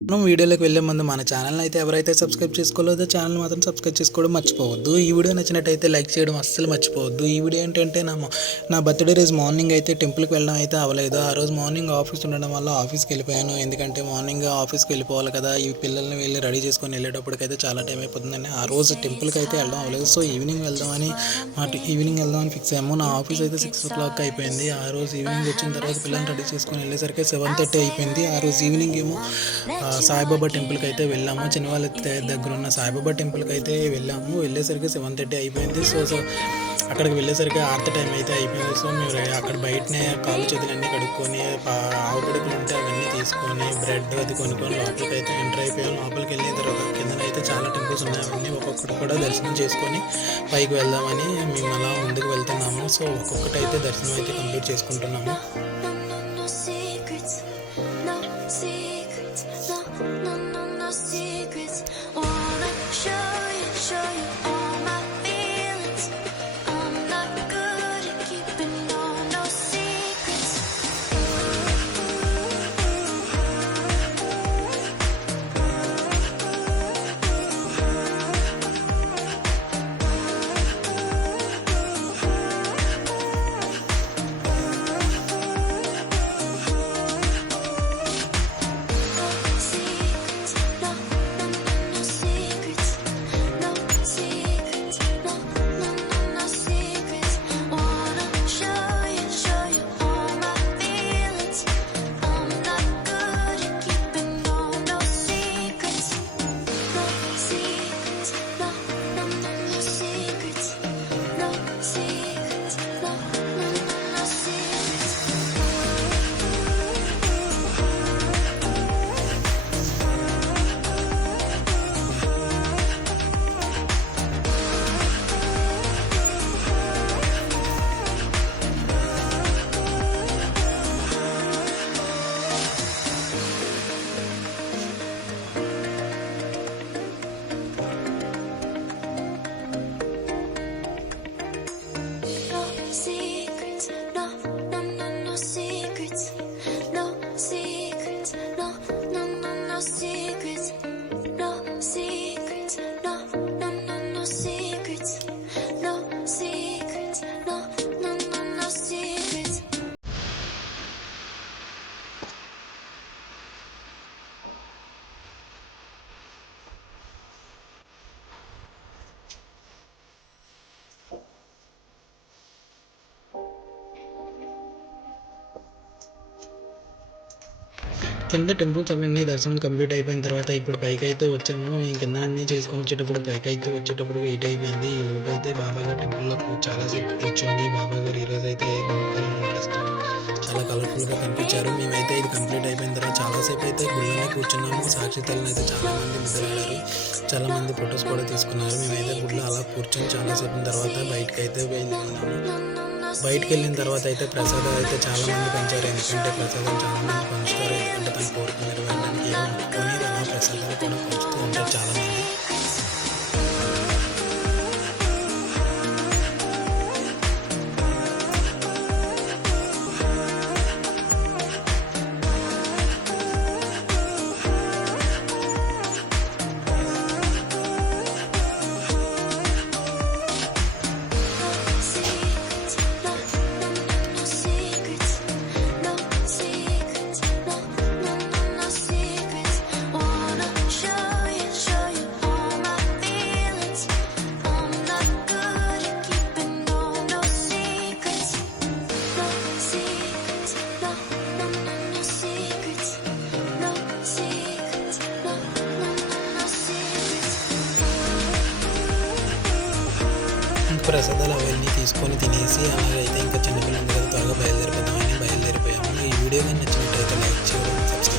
మనం వీడియోలోకి వెళ్ళే ముందు మన ఛానల్ని అయితే ఎవరైతే సబ్స్క్రైబ్ చేసుకోలేదో ఛానల్ మాత్రం సబ్స్క్రైబ్ చేసుకోవడం మర్చిపోవద్దు. ఈ వీడియో నచ్చినట్టయితే లైక్ చేయడం అస్సలు మర్చిపోవద్దు. ఈ వీడియో ఏంటంటే నా బర్త్డే రోజు మార్నింగ్ అయితే టెంపుల్కి వెళ్ళడం అయితే అవ్వలేదు. ఆ రోజు మార్నింగ్ ఆఫీస్ ఉండడం వల్ల ఆఫీస్కి వెళ్ళిపోయాను. ఎందుకంటే మార్నింగ్ ఆఫీస్కి వెళ్ళిపోవాలి కదా, ఈ పిల్లల్ని వెళ్ళి రెడీ చేసుకొని వెళ్ళేటప్పటికైతే చాలా టైం అయిపోతుందని ఆ రోజు టెంపుల్కి అయితే వెళ్ళడం అవ్వలేదు. సో ఈవినింగ్ వెళ్దామని ఫిక్స్ అయ్యాము. నా ఆఫీస్ అయితే 6 o'clock అయిపోయింది. ఆ రోజు ఈవినింగ్ వచ్చిన తర్వాత పిల్లల్ని రెడీ చేసుకొని వెళ్ళేసరికి 7:30 అయిపోయింది. ఆ రోజు ఈవినింగ్ ఏమో సాయిబాబా టెంపుల్కి అయితే వెళ్ళాము. చిన్నవాళ్ళ దగ్గర ఉన్న సాయిబాబా టెంపుల్కి అయితే వెళ్ళాము. వెళ్ళేసరికి 7:30 అయిపోయింది. సో అక్కడికి వెళ్ళేసరికి ఆర్త టైం అయితే అయిపోయింది. సో మేము అక్కడ బయటనే కాళ్ళు చేతులన్నీ కడుక్కొని ఆవు కడుపులు ఉంటే అవన్నీ తీసుకొని బ్రెడ్ అది కొనుక్కొని లోపలికి అయితే ఎంటర్ అయిపోయాం. లోపలికి వెళ్ళిన తర్వాత కింద అయితే చాలా టెంపుల్స్ ఉన్నాయి. అవన్నీ ఒక్కొక్కటి కూడా దర్శనం చేసుకొని పైకి వెళ్దామని మేము అలా ముందుకు వెళ్తున్నాము. సో ఒక్కొక్కటి అయితే దర్శనం అయితే కంప్లీట్ చేసుకుంటున్నాము. కింద టెంపుల్స్ అవన్నీ దర్శనం కంప్లీట్ అయిపోయిన తర్వాత ఇప్పుడు పైకి అయితే వచ్చాము. ఈ కింద అన్నీ చేసుకొని వచ్చేటప్పుడు పైకి అయితే వచ్చేటప్పుడు 8 అయిపోయింది. ఈరోజైతే బాబాగారు టెంపుల్లో చాలాసేపు కూర్చొని బాబాగారు ఈరోజు అయితే చాలా కలర్ఫుల్గా కనిపించారు. మేమైతే ఇది కంప్లీట్ అయిపోయిన తర్వాత చాలాసేపు అయితే గుళ్ళనే కూర్చున్నాము. సాక్షితలను అయితే చాలామంది ముద్రలాడారు, చాలామంది ఫొటోస్ కూడా తీసుకున్నారు. మేమైతే గుళ్ళో అలా కూర్చొని చాలాసేపు తర్వాత బయటకు అయితే వెళ్ళాము. బయటకు వెళ్ళిన తర్వాత అయితే ప్రసాదాలు అయితే చాలామంది పంచారు. ఎందుకంటే ప్రసాదం చాలామంది పంచుతారు. ఎందుకంటే తన కోరిక నెరవేరడానికి ఏమో మొక్కుకొని అలా ప్రసాదాలు కూడా పంచుతూ ఉంటారు చాలామంది. ప్రసాదాలు అవన్నీ తీసుకొని తినేసి అలాగైతే ఇంకా చిన్నపిల్లలందరూ త్వరగా బయలుదేరిపోదామని బయలుదేరిపోయాము. ఈ వీడియో కానీ నచ్చినట్టయితే లైక్ చేయడం, సబ్స్క్రైబ్